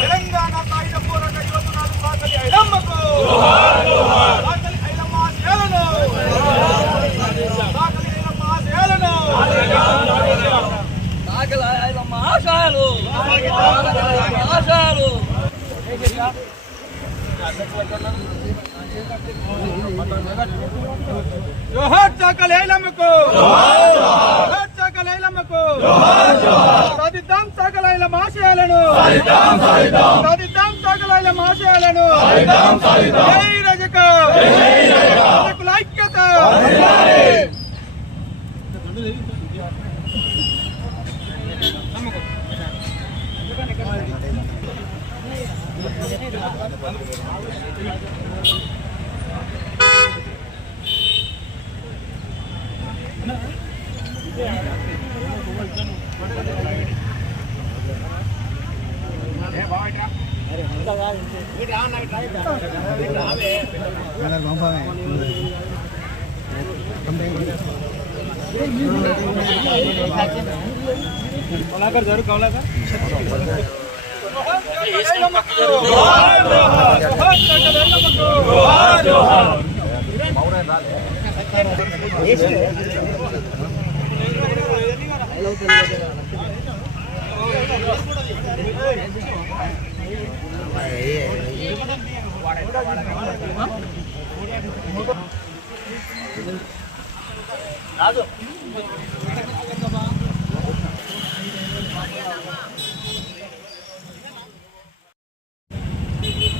తెలంగాణ సాయుధ పోరాట యోధురాలు సాకలి ఐలమ్మకు సాకలి ఐలమ్మ ఆశయాలను సాకలి ఐలమ్మ ఆశయాలను సాకలి ఐలమ్మ ఆశయాలు ఆశయాలు జోహార్ సాకలి ఐలమ్మకు జోహార్ సాకలి ఐలమ్మకు సాధిద్దాం సాకలి ఐలమ్మ ఆశయాలను సాధిద్దాం సాకలి ఐలమ్మ ఆశయాలను జై రజక రజకుల ఐక్యత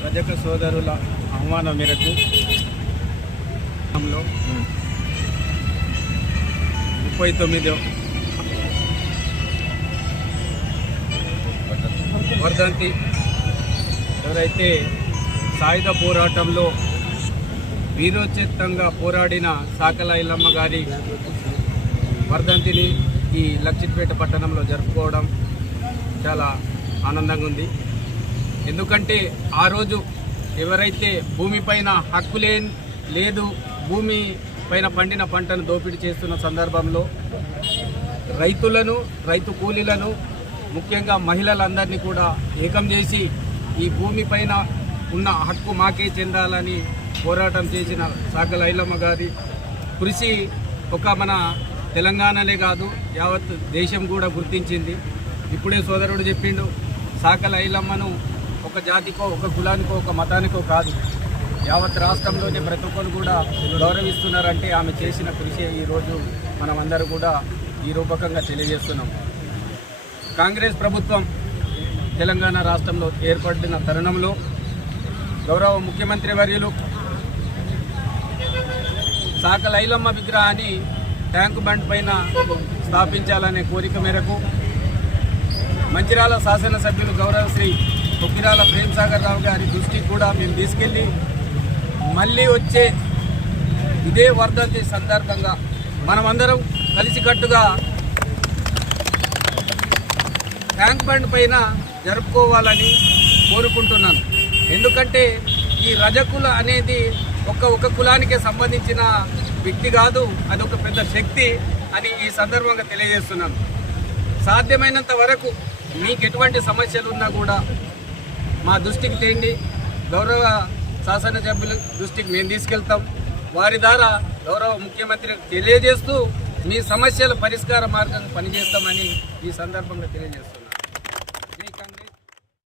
రజక సోదరుల ఆహ్వానం మేరకు 39వ వర్ధంతి ఎవరైతే సాయుధ పోరాటంలో వీరోచితంగా పోరాడిన సాకలి ఐలమ్మ గారి వర్ధంతిని ఈ లక్షిట్పేట పట్టణంలో జరుపుకోవడం చాలా ఆనందంగా ఉంది. ఎందుకంటే ఆ రోజు ఎవరైతే భూమిపైన హక్కు లేదు, భూమి పైన పండిన పంటను దోపిడీ చేస్తున్న సందర్భంలో రైతులను, రైతు కూలీలను, ముఖ్యంగా మహిళలందరినీ కూడా ఏకం చేసి ఈ భూమి పైన ఉన్న హక్కు మాకే చెందాలని పోరాటం చేసిన సాకలి ఐలమ్మ గారి కృషి ఒక మన తెలంగాణలే కాదు యావత్ దేశం కూడా గుర్తించింది. ఇప్పుడే సోదరుడు చెప్పిండు, సాకలి ఐలమ్మను ఒక జాతికో, ఒక కులానికో, ఒక మతానికో కాదు, యావత్ రాష్ట్రంలోనే ప్రతి ఒక్కరు కూడా గౌరవిస్తున్నారంటే ఆమె చేసిన కృషి ఈరోజు మనమందరూ కూడా ఈ రూపకంగా తెలియజేస్తున్నాం. కాంగ్రెస్ ప్రభుత్వం తెలంగాణ రాష్ట్రంలో ఏర్పడిన తరుణంలో గౌరవ ముఖ్యమంత్రి వర్యులు సాకలి ఐలమ్మ విగ్రహాన్ని ట్యాంకు బండ్ పైన స్థాపించాలనే కోరిక మేరకు మంచిర్యాల శాసనసభ్యులు గౌరవ శ్రీ కొక్కిరాల ప్రేమ్సాగర్ రావు గారి దృష్టికి కూడా మేము తీసుకెళ్ళి మళ్ళీ వచ్చే ఇదే వర్ధంతి సందర్భంగా మనమందరం కలిసికట్టుగా ట్యాంక్ బండ్ పైన జరుపుకోవాలని కోరుకుంటున్నాను. ఎందుకంటే ఈ రజకుల అనేది ఒక కులానికే సంబంధించిన వ్యక్తి కాదు, అది ఒక పెద్ద శక్తి అని ఈ సందర్భంగా తెలియజేస్తున్నాను. సాధ్యమైనంత వరకు మీకు ఎటువంటి సమస్యలు ఉన్నా కూడా మా దృష్టికి తేండి, గౌరవ శాసనసభ్యుల దృష్టికి మేము తీసుకెళ్తాం. వారి ద్వారా గౌరవ ముఖ్యమంత్రికి తెలియజేస్తూ మీ సమస్యల పరిష్కార మార్గంగా పనిచేస్తామని ఈ సందర్భంగా తెలియజేస్తున్నాం.